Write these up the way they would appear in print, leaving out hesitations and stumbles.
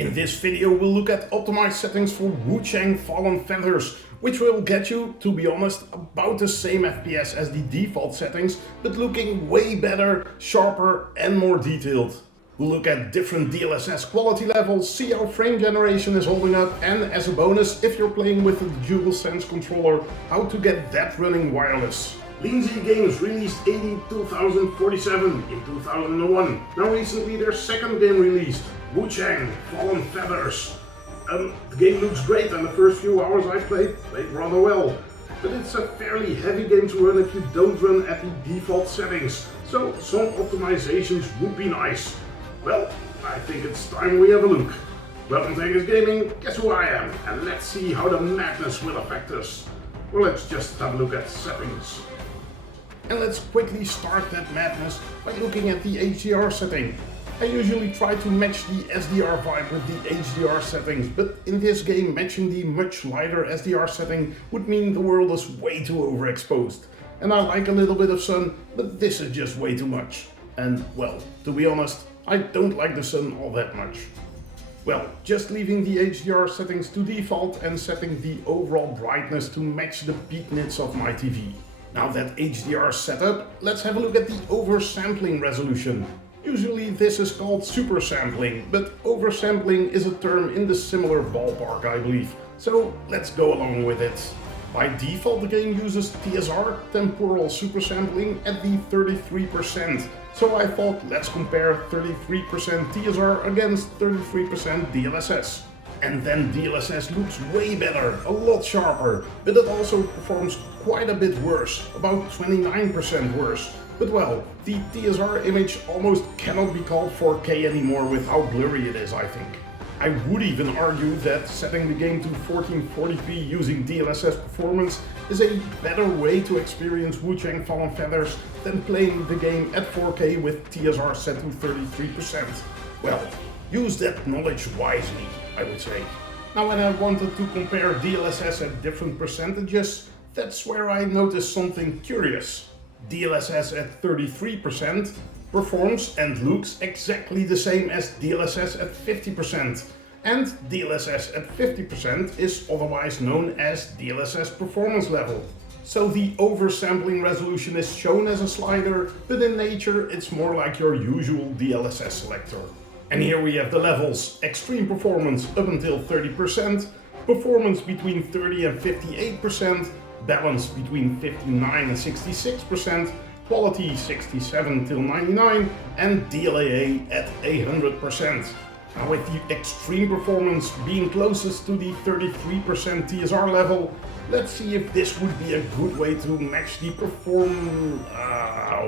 In this video we'll look at optimized settings for Wuchang Fallen Feathers, which will get you, to be honest, about the same FPS as the default settings, but looking way better, sharper and more detailed. We'll look at different DLSS quality levels, see how frame generation is holding up, and as a bonus, if you're playing with a DualSense controller, how to get that running wireless. Lindsay Games released 2047 in 2001. Now recently their second game released, Wuchang Fallen Feathers. The game looks great and the first few hours I played rather well. But it's a fairly heavy game to run if you don't run at the default settings, so some optimizations would be nice. Well, I think it's time we have a look. Welcome to Vegas Gaming, guess who I am, and let's see how the madness will affect us. Well, let's just have a look at settings. And let's quickly start that madness by looking at the HDR setting. I usually try to match the SDR vibe with the HDR settings, but in this game matching the much lighter SDR setting would mean the world is way too overexposed. And I like a little bit of sun, but this is just way too much. And well, to be honest, I don't like the sun all that much. Well, just leaving the HDR settings to default and setting the overall brightness to match the peak nits of my TV. Now that HDR setup, let's have a look at the Oversampling Resolution. Usually this is called super sampling, but oversampling is a term in the similar ballpark, I believe. So let's go along with it. By default the game uses TSR, temporal supersampling, at the 33%. So I thought let's compare 33% TSR against 33% DLSS. And then DLSS looks way better, a lot sharper, but it also performs quite a bit worse, about 29% worse. But well, the TSR image almost cannot be called 4K anymore with how blurry it is, I think. I would even argue that setting the game to 1440p using DLSS performance is a better way to experience Wuchang Fallen Feathers than playing the game at 4K with TSR set to 33%. Well, use that knowledge wisely, I would say. Now when I wanted to compare DLSS at different percentages, that's where I noticed something curious. DLSS at 33% performs and looks exactly the same as DLSS at 50%. And DLSS at 50% is otherwise known as DLSS performance level. So the oversampling resolution is shown as a slider, but in nature it's more like your usual DLSS selector. And here we have the levels: extreme performance up until 30%, performance between 30 and 58%, balance between 59 and 66%, quality 67 till 99, and DLAA at 100%. Now with the extreme performance being closest to the 33% TSR level, let's see if this would be a good way to match the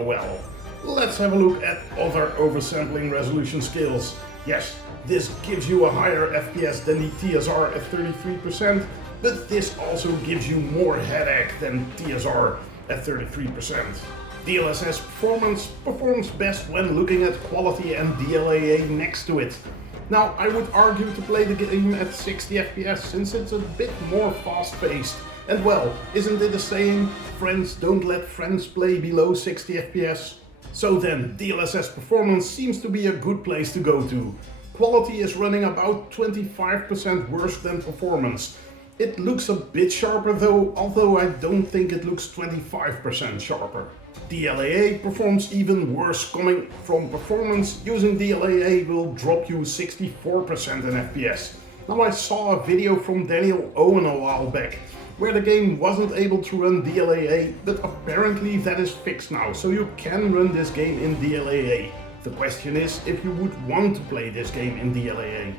well, let's have a look at other oversampling resolution scales. Yes, this gives you a higher FPS than the TSR at 33%, but this also gives you more headache than TSR at 33%. DLSS performance performs best when looking at quality and DLAA next to it. Now I would argue to play the game at 60 FPS since it's a bit more fast-paced. And well, isn't it a saying, friends don't let friends play below 60 FPS? So then, DLSS performance seems to be a good place to go to. Quality is running about 25% worse than performance. It looks a bit sharper though, although I don't think it looks 25% sharper. DLAA performs even worse. Coming from performance, using DLAA will drop you 64% in FPS. Now I saw a video from Daniel Owen a while back, where the game wasn't able to run DLAA, but apparently that is fixed now, so you can run this game in DLAA. The question is if you would want to play this game in DLAA.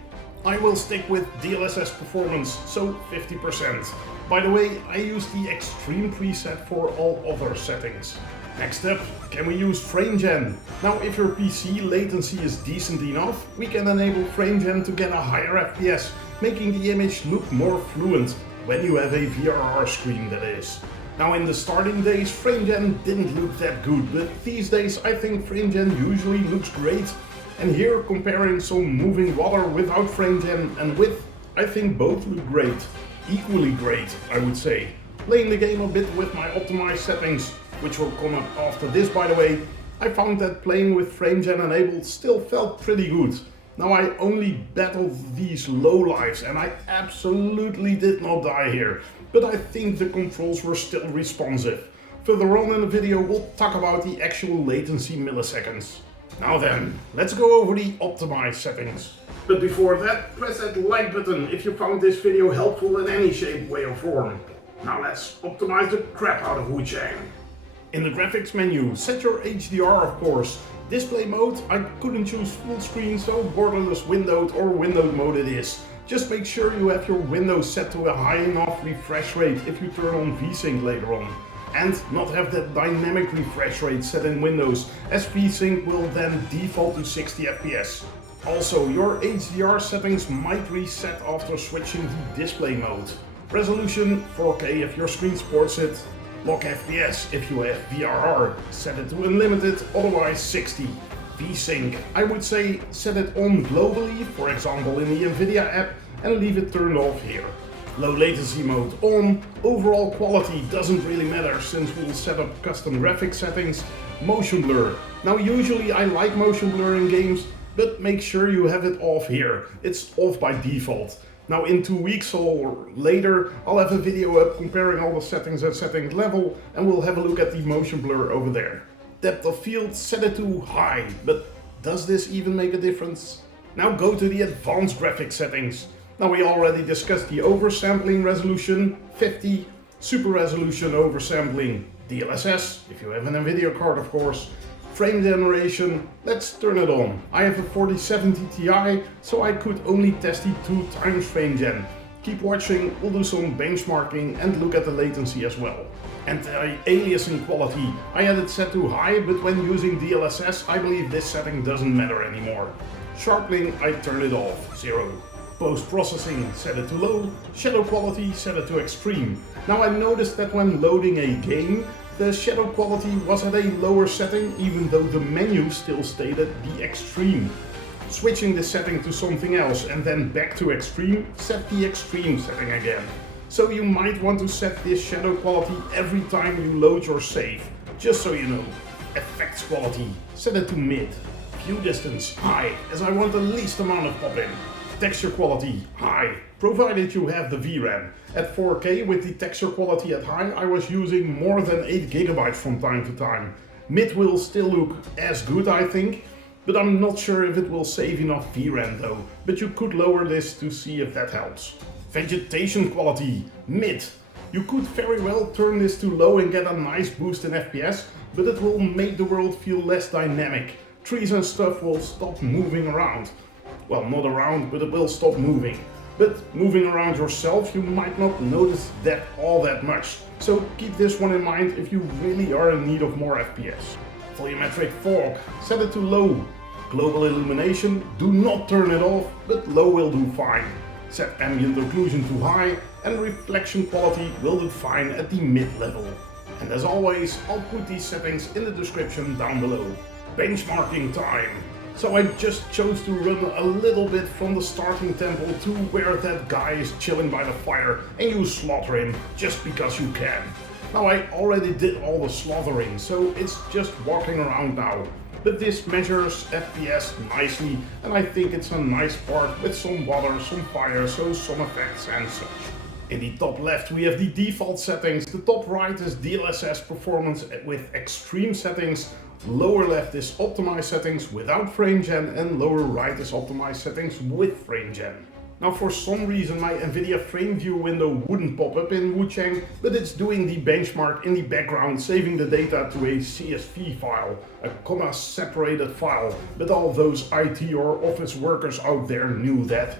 I will stick with DLSS performance, so 50%. By the way, I use the extreme preset for all other settings. Next up, can we use FrameGen? Now if your PC latency is decent enough, we can enable FrameGen to get a higher FPS, making the image look more fluent, when you have a VRR screen that is. Now in the starting days FrameGen didn't look that good, but these days I think FrameGen usually looks great. And here comparing some moving water without FrameGen and with, I think both look great. Equally great, I would say. Playing the game a bit with my optimized settings, which will come up after this by the way, I found that playing with FrameGen enabled still felt pretty good. Now I only battled these lowlights and I absolutely did not die here, but I think the controls were still responsive. Further on in the video we'll talk about the actual latency milliseconds. Now then, let's go over the optimized settings. But before that, press that like button if you found this video helpful in any shape, way or form. Now let's optimize the crap out of Wuchang. In the graphics menu, set your HDR of course. Display mode, I couldn't choose full screen, so borderless windowed or windowed mode it is. Just make sure you have your windows set to a high enough refresh rate if you turn on VSync later on. And not have that dynamic refresh rate set in Windows, as VSync will then default to 60 FPS. Also, your HDR settings might reset after switching the display mode. Resolution 4K if your screen supports it. Lock FPS if you have VRR, set it to unlimited, otherwise 60. VSync, I would say set it on globally, for example in the Nvidia app, and leave it turned off here. Low latency mode on, overall quality doesn't really matter since we'll set up custom graphics settings. Motion blur, now usually I like motion blur in games, but make sure you have it off here, it's off by default. Now in 2 weeks or later I'll have a video up comparing all the settings at settings level and we'll have a look at the motion blur over there. Depth of field, set it to high, but does this even make a difference? Now go to the advanced graphics settings. Now we already discussed the oversampling resolution, 50, super resolution oversampling, DLSS, if you have an Nvidia card of course, frame generation, let's turn it on. I have a 4070 Ti, so I could only test it 2 times frame gen. Keep watching, we'll do some benchmarking and look at the latency as well. Anti-aliasing quality, I had it set to high, but when using DLSS I believe this setting doesn't matter anymore. Sharpening, I turn it off, 0. Post-processing, set it to low. Shadow quality, set it to extreme. Now I noticed that when loading a game, the shadow quality was at a lower setting, even though the menu still stayed at the extreme. Switching the setting to something else and then back to extreme, set the extreme setting again. So you might want to set this shadow quality every time you load your save, just so you know. Effects quality, set it to mid. View distance, high, as I want the least amount of pop-in. Texture quality, high, provided you have the VRAM. At 4K with the texture quality at high, I was using more than 8 GB from time to time. Mid will still look as good I think, but I'm not sure if it will save enough VRAM though, but you could lower this to see if that helps. Vegetation quality, mid. You could very well turn this to low and get a nice boost in FPS, but it will make the world feel less dynamic. Trees and stuff will stop moving around. Well, not around, but it will stop moving. But moving around yourself, you might not notice that all that much. So keep this one in mind if you really are in need of more FPS. Volumetric fog, set it to low. Global illumination, do not turn it off, but low will do fine. Set ambient occlusion to high, and reflection quality will do fine at the mid level. And as always, I'll put these settings in the description down below. Benchmarking time. So I just chose to run a little bit from the starting temple to where that guy is chilling by the fire and you slaughter him just because you can. Now I already did all the slaughtering, so it's just walking around now. But this measures FPS nicely and I think it's a nice part with some water, some fire, so some effects and such. In the top left we have the default settings, the top right is DLSS performance with extreme settings, lower left is optimized settings without FrameGen and lower right is optimized settings with FrameGen. Now for some reason my Nvidia frame view window wouldn't pop up in Wuchang, but it's doing the benchmark in the background, saving the data to a CSV file, a comma separated file, but all those IT or office workers out there knew that.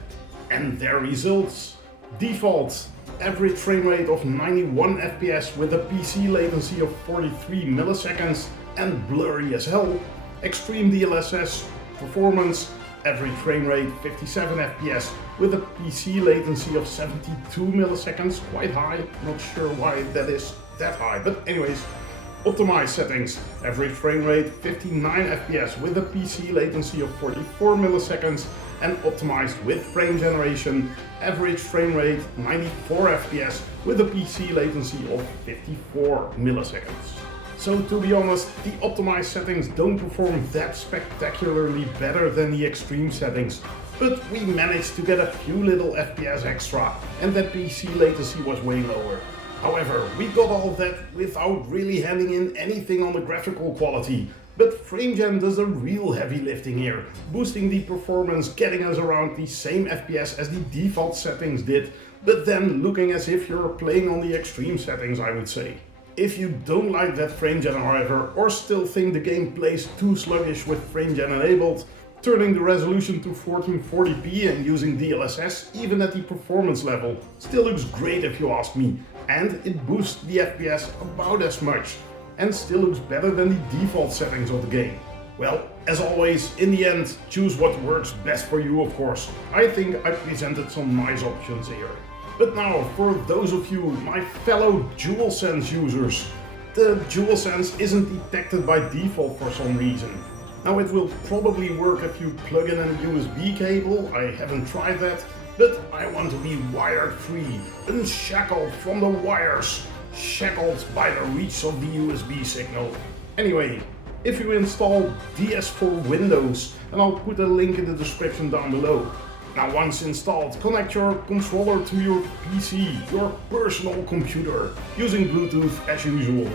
And their results. Default, average frame rate of 91 FPS with a PC latency of 43 milliseconds and blurry as hell. Extreme DLSS performance, average frame rate 57 FPS with a PC latency of 72 milliseconds, quite high, not sure why that is that high, but anyways. Optimized settings, average frame rate 59 FPS with a PC latency of 44 milliseconds and optimized with frame generation, average frame rate 94 FPS with a PC latency of 54 milliseconds. So to be honest, the optimized settings don't perform that spectacularly better than the extreme settings, but we managed to get a few little FPS extra, and that PC latency was way lower. However, we got all that without really handing in anything on the graphical quality. But FrameGen does a real heavy lifting here, boosting the performance, getting us around the same FPS as the default settings did, but then looking as if you're playing on the extreme settings, I would say. If you don't like that FrameGen, however, or still think the game plays too sluggish with FrameGen enabled, turning the resolution to 1440p and using DLSS even at the performance level still looks great if you ask me, and it boosts the FPS about as much, and still looks better than the default settings of the game. Well, as always, in the end, choose what works best for you, of course. I think I presented some nice options here. But now, for those of you, my fellow DualSense users, the DualSense isn't detected by default for some reason. Now, it will probably work if you plug in a USB cable, I haven't tried that, but I want to be wired free, unshackled from the wires, shackled by the reach of the USB signal. Anyway, if you install DS for Windows, and I'll put a link in the description down below. Now once installed, connect your controller to your PC, your personal computer, using Bluetooth as usual.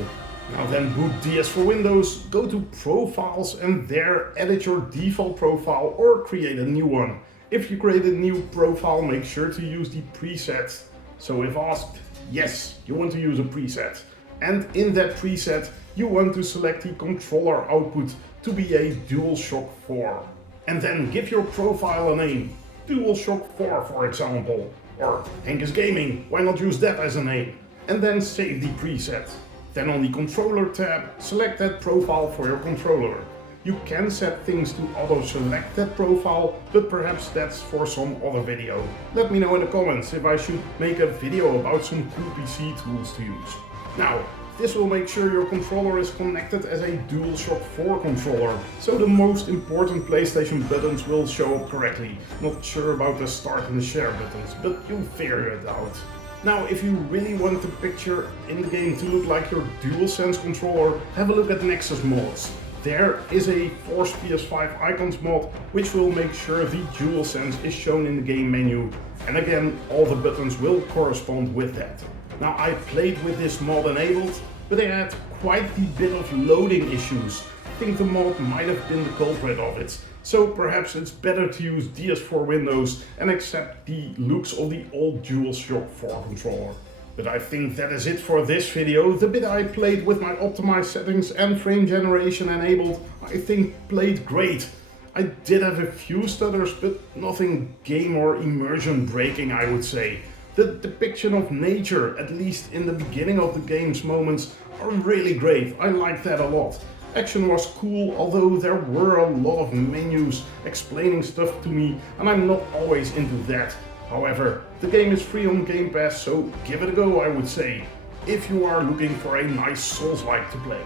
Now then boot DS for Windows, go to Profiles and there edit your default profile or create a new one. If you create a new profile, make sure to use the preset. So if asked, yes, you want to use a preset. And in that preset, you want to select the controller output to be a DualShock 4. And then give your profile a name. DualShock 4, for example. Or Hank is Gaming, why not use that as a name? And then save the preset. Then on the controller tab, select that profile for your controller. You can set things to auto-select that profile, but perhaps that's for some other video. Let me know in the comments if I should make a video about some cool PC tools to use. Now, this will make sure your controller is connected as a DualShock 4 controller, so the most important PlayStation buttons will show up correctly. Not sure about the start and the share buttons, but you'll figure it out. Now, if you really want the picture in the game to look like your DualSense controller, have a look at Nexus mods. There is a Force PS5 icons mod, which will make sure the DualSense is shown in the game menu. And again, all the buttons will correspond with that. Now, I played with this mod enabled, but I had quite a bit of loading issues. I think the mod might have been the culprit of it. So perhaps it's better to use DS for Windows and accept the looks of the old DualShock 4 controller. But I think that is it for this video. The bit I played with my optimized settings and FrameGeneration enabled, I think played great. I did have a few stutters, but nothing game or immersion breaking, I would say. The depiction of nature, at least in the beginning of the game's moments, are really great. I like that a lot. Action was cool, although there were a lot of menus explaining stuff to me, and I'm not always into that. However, the game is free on Game Pass, so give it a go, I would say, if you are looking for a nice Souls-like to play.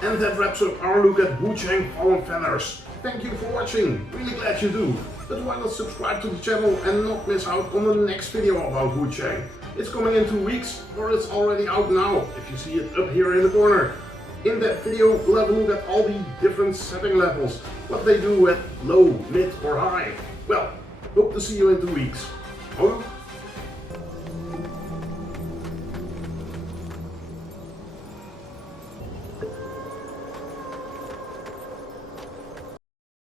And that wraps up our look at Wuchang Fallen Feathers. Thank you for watching, really glad you do. But why not subscribe to the channel and not miss out on the next video about Wuchang. It's coming in 2 weeks, or it's already out now, if you see it up here in the corner. In that video, we'll have a look at all the different setting levels, what they do at low, mid or high. Well, hope to see you in 2 weeks. Over.